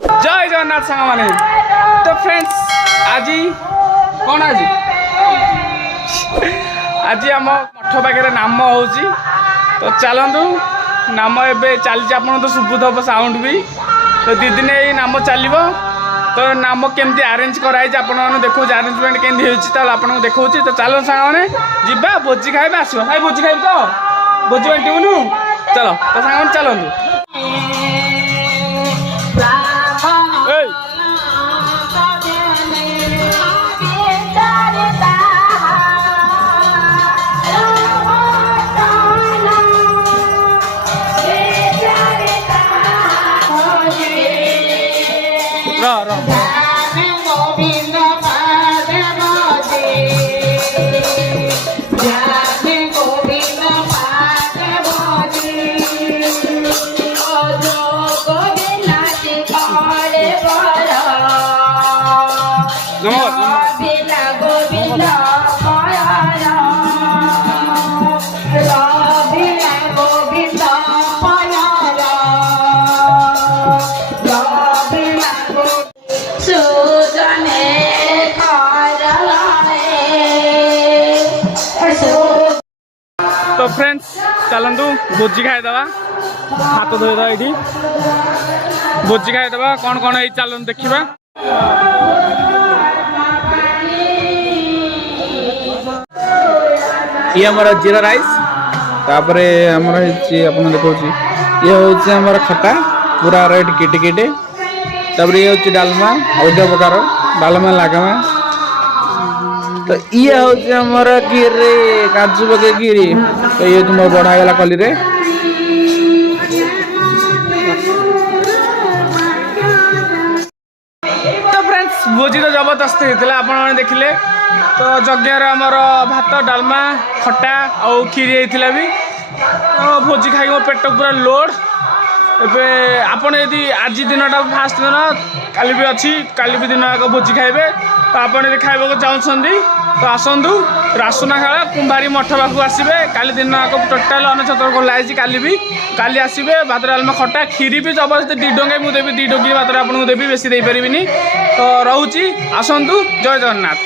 जय जगन्नाथ सांग माने तो फ्रेंड्स आज कौन आज आम मठ पाखे नाम हो तो चलतु नाम एवं चलती आप तो शुभुव साउंड भी तो दी दिन ये नाम चलो तो नाम केमती आरेंज कराई आप देखो आरेंजमेंट केमती होता आपको देखा तो चलो सांग जा भोजी खाइबा आस भाई भोजी खाइब तो भोजी बांटबुनु चलो तो सांग चलतु तो फ्रेंड्स चलतु भोजी खाईदे हाथ धोईद ये भोजी खाईदे कौन कौन है चलतु देखा ये आमर जीरा राइस तापर आमर आप देखा ये हूँ खटा पूरा रेड किटे किटे तापर ये हूँ डालमा अलग प्रकार डालमा लागमा तो ये हूँ आमर गिरी काजू पके गिरी तो ये तुम बढ़ागला कली रे तो फ्रेंड्स भोजी तो जबरदस्त होता आप देखिले तो यज्ञ आमर भात डालमा खटा और खीरी होता भी तो भोजी खाई मो पेट पूरा लोड एवं आपड़ यदि आज दिनटा फास्ट दिन काली भी अच्छी काली भी दिन आग भोजी खाइबे तो आप खाइबा चाहते तो आसतु रासुनाखाला कुंभारी मठ पाखु आसबे काली दिन आग टोटाल अनछत्र खोलाई काली आसबे भात डालमा खटा खीरी भी जबरदस्त 2 डोंगे मुझे देवी 2 डोंगी भात आपको देवी बेसी दे पारिनी तो रोची आसतु जय जगन्नाथ।